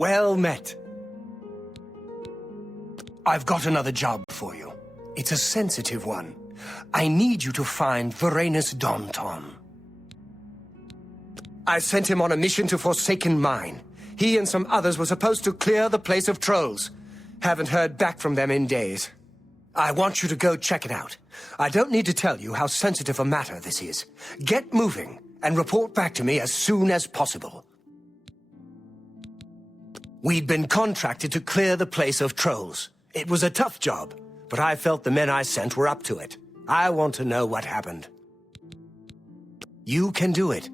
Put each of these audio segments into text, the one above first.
Well met. I've got another job for you. It's a sensitive one. I need you to find Varanus Daunton. I sent him on a mission to Forsaken Mine. He and some others were supposed to clear the place of trolls. Haven't heard back from them in days. I want you to go check it out. I don't need to tell you how sensitive a matter this is. Get moving and report back to me as soon as possible. We'd been contracted to clear the place of trolls. It was a tough job, but I felt the men I sent were up to it. I want to know what happened. You can do it.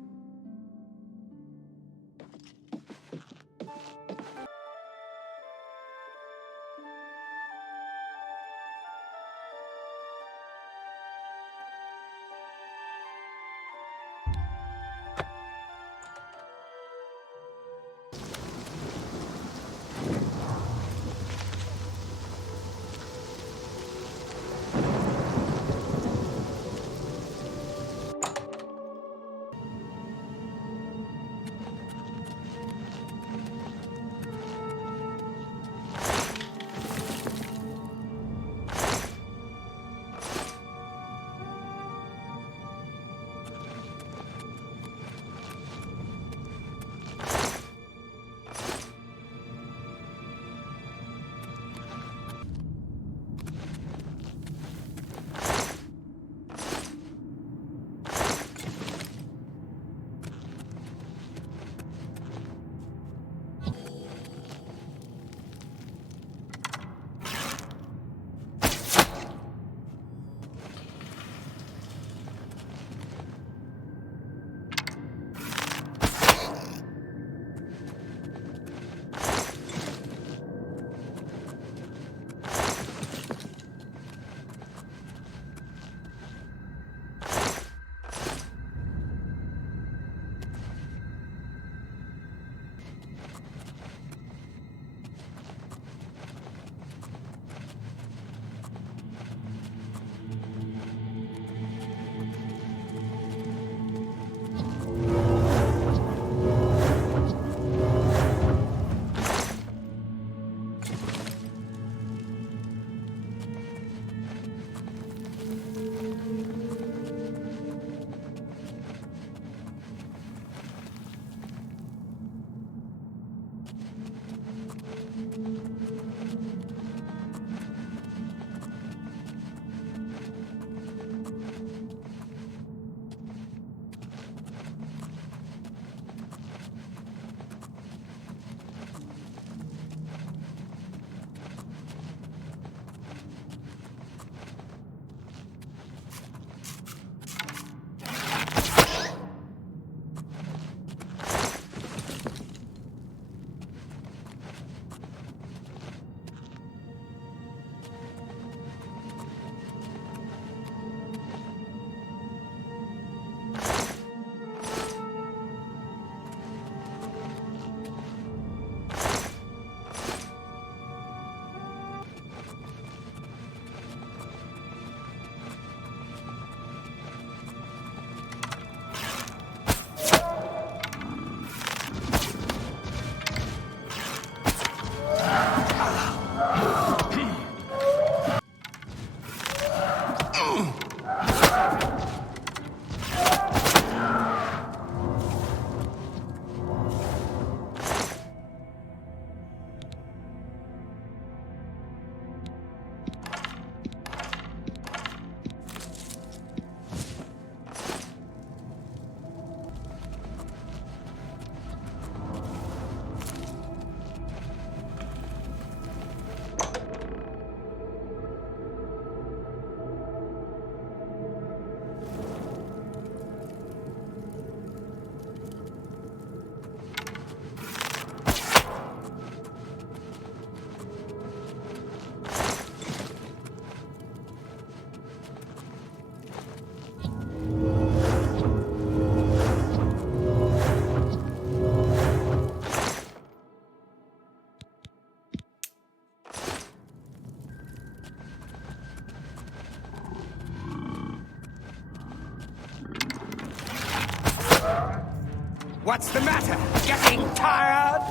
What's the matter? Getting tired?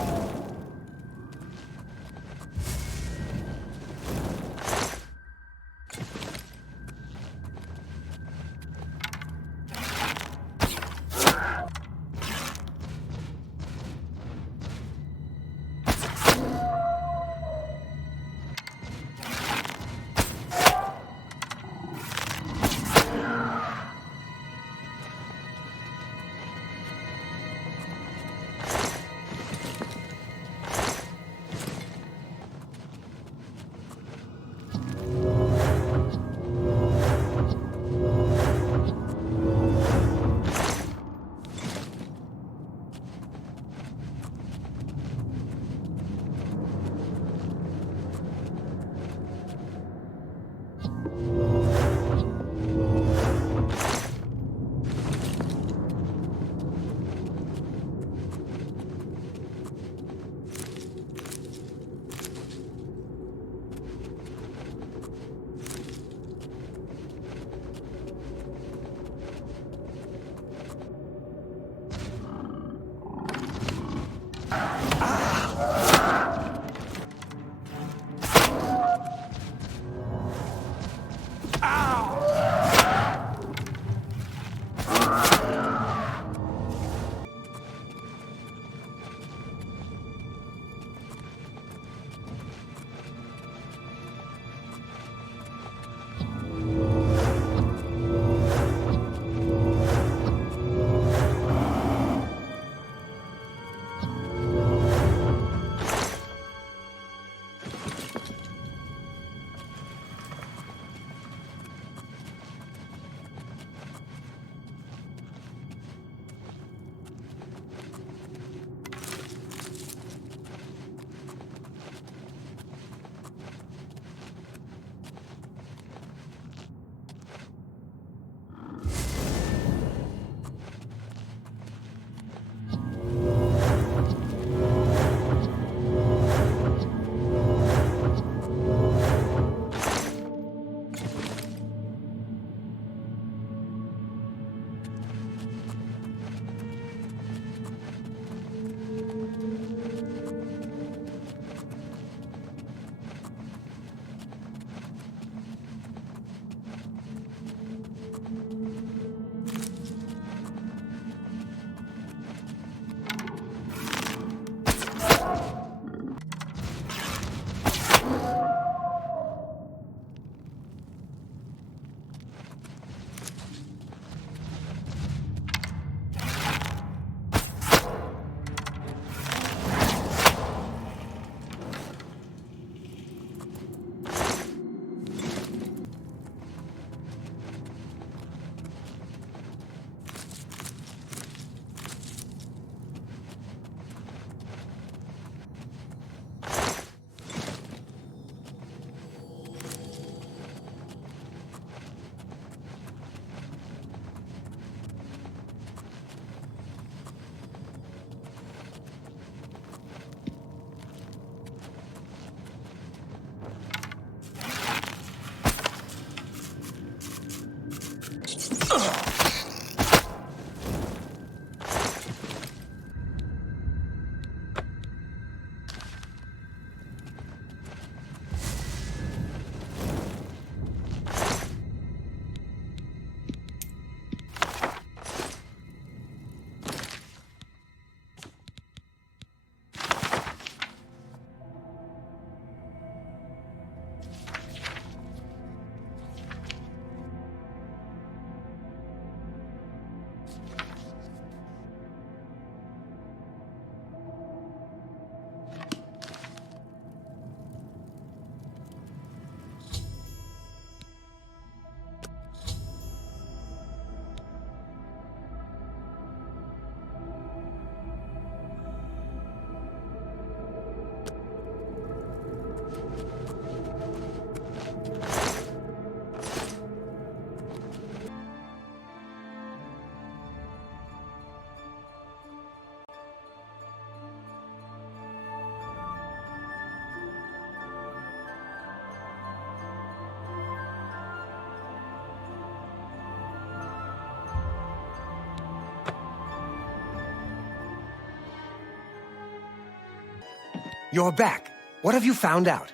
You're back. What have you found out?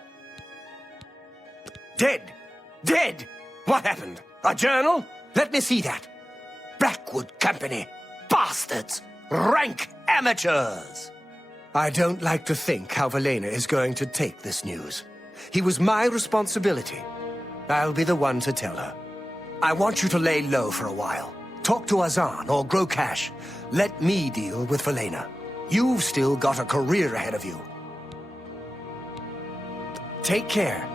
Dead! Dead! What happened? A journal? Let me see that. Blackwood Company. Bastards! Rank amateurs! I don't like to think how Valena is going to take this news. He was my responsibility. I'll be the one to tell her. I want you to lay low for a while. Talk to Azan or grow cash. Let me deal with Valena. You've still got a career ahead of you. Take care.